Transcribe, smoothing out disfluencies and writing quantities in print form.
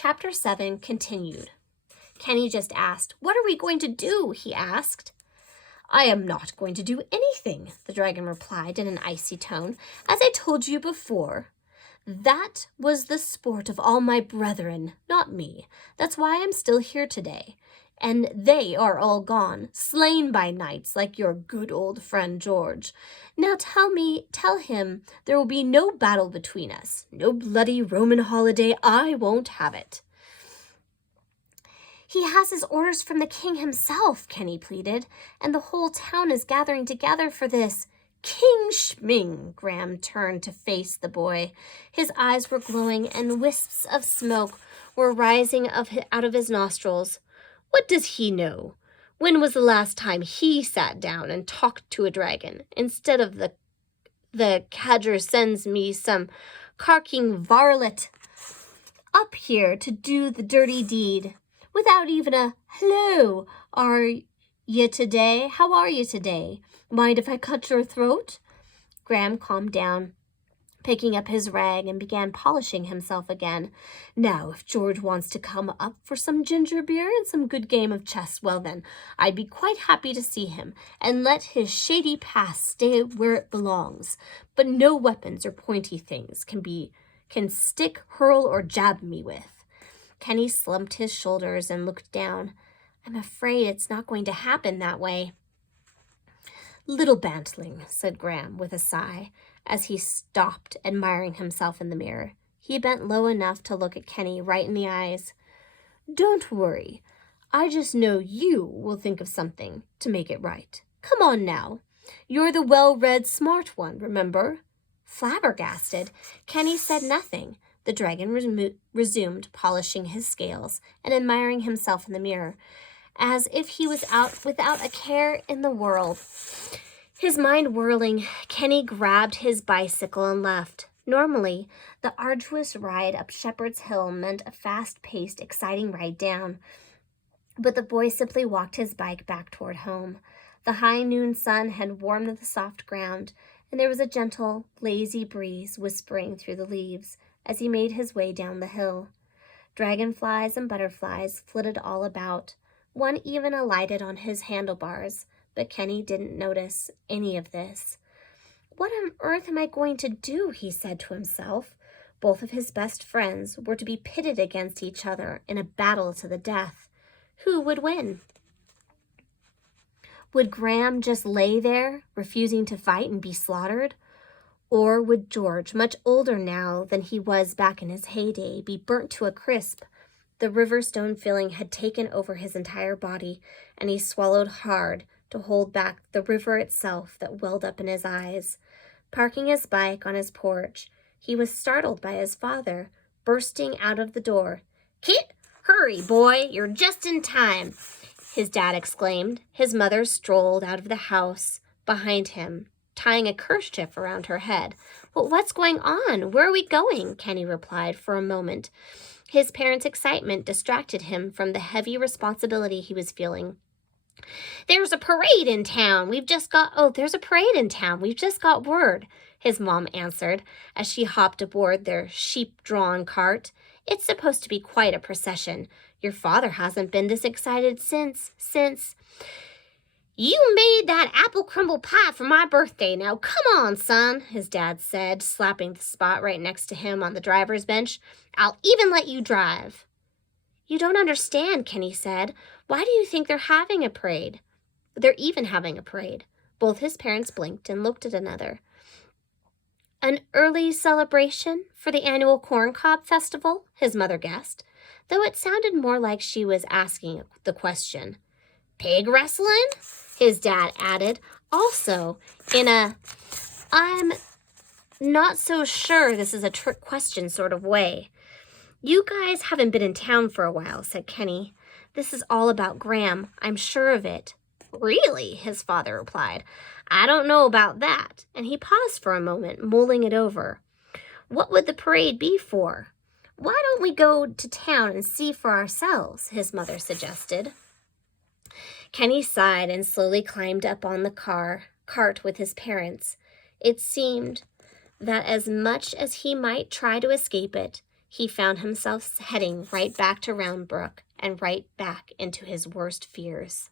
Chapter 7 continued. Kenny just asked, "What are we going to do?" he asked. "I am not going to do anything," the dragon replied in an icy tone. "As I told you before, that was the sport of all my brethren, not me. That's why I'm still here today. And they are all gone, slain by knights like your good old friend George. Now tell him there will be no battle between us, no bloody Roman holiday. I won't have it." "He has his orders from the king himself," Kenny pleaded, "and the whole town is gathering together for this." "King Schming!" Graham turned to face the boy. His eyes were glowing and wisps of smoke were rising out of his nostrils. "What does he know? When was the last time he sat down and talked to a dragon? Instead of the cadger sends me some carking varlet up here to do the dirty deed, without even a hello, are you today? How are you today? Mind if I cut your throat?" Graham calmed down, picking up his rag, and began polishing himself again. "Now, if George wants to come up for some ginger beer and some good game of chess, well then, I'd be quite happy to see him, and let his shady past stay where it belongs. But no weapons or pointy things can stick, hurl, or jab me with." Kenny slumped his shoulders and looked down. "I'm afraid it's not going to happen that way." "Little bantling," said Graham with a sigh, as he stopped admiring himself in the mirror. He bent low enough to look at Kenny right in the eyes. "Don't worry. I just know you will think of something to make it right. Come on now. You're the well-read, smart one, remember?" Flabbergasted, Kenny said nothing. The dragon resumed polishing his scales and admiring himself in the mirror, as if he was out without a care in the world. His mind whirling, Kenny grabbed his bicycle and left. Normally, the arduous ride up Shepherd's Hill meant a fast-paced, exciting ride down. But the boy simply walked his bike back toward home. The high noon sun had warmed the soft ground, and there was a gentle, lazy breeze whispering through the leaves as he made his way down the hill. Dragonflies and butterflies flitted all about. One even alighted on his handlebars, but Kenny didn't notice any of this. "What on earth am I going to do?" he said to himself. Both of his best friends were to be pitted against each other in a battle to the death. Who would win? Would Graham just lay there, refusing to fight and be slaughtered? Or would George, much older now than he was back in his heyday, be burnt to a crisp? The riverstone feeling had taken over his entire body, and he swallowed hard to hold back the river itself that welled up in his eyes. Parking his bike on his porch, he was startled by his father, bursting out of the door. "Kit, hurry, boy, you're just in time," his dad exclaimed. His mother strolled out of the house behind him, tying a kerchief around her head. "Well, what's going on? Where are we going?" Kenny replied for a moment. His parents' excitement distracted him from the heavy responsibility he was feeling. There's a parade in town. There's a parade in town. We've just got word," his mom answered as she hopped aboard their sheep-drawn cart. "It's supposed to be quite a procession. Your father hasn't been this excited since... You made that apple crumble pie for my birthday. Now come on, son," his dad said, slapping the spot right next to him on the driver's bench. "I'll even let you drive." "You don't understand," Kenny said. "Why do you think they're having a parade?" "They're even having a parade." Both his parents blinked and looked at another. "An early celebration for the annual Corn Cob Festival," his mother guessed, though it sounded more like she was asking the question. "Pig wrestling?" his dad added, also in a "I'm not so sure this is a trick question" sort of way. "You guys haven't been in town for a while," said Kenny. "This is all about Graham. I'm sure of it." "Really?" his father replied. "I don't know about that." And he paused for a moment, mulling it over. "What would the parade be for?" "Why don't we go to town and see for ourselves?" his mother suggested. Kenny sighed and slowly climbed up on the cart with his parents. It seemed that as much as he might try to escape it, He found himself heading right back to Round Brook and right back into his worst fears.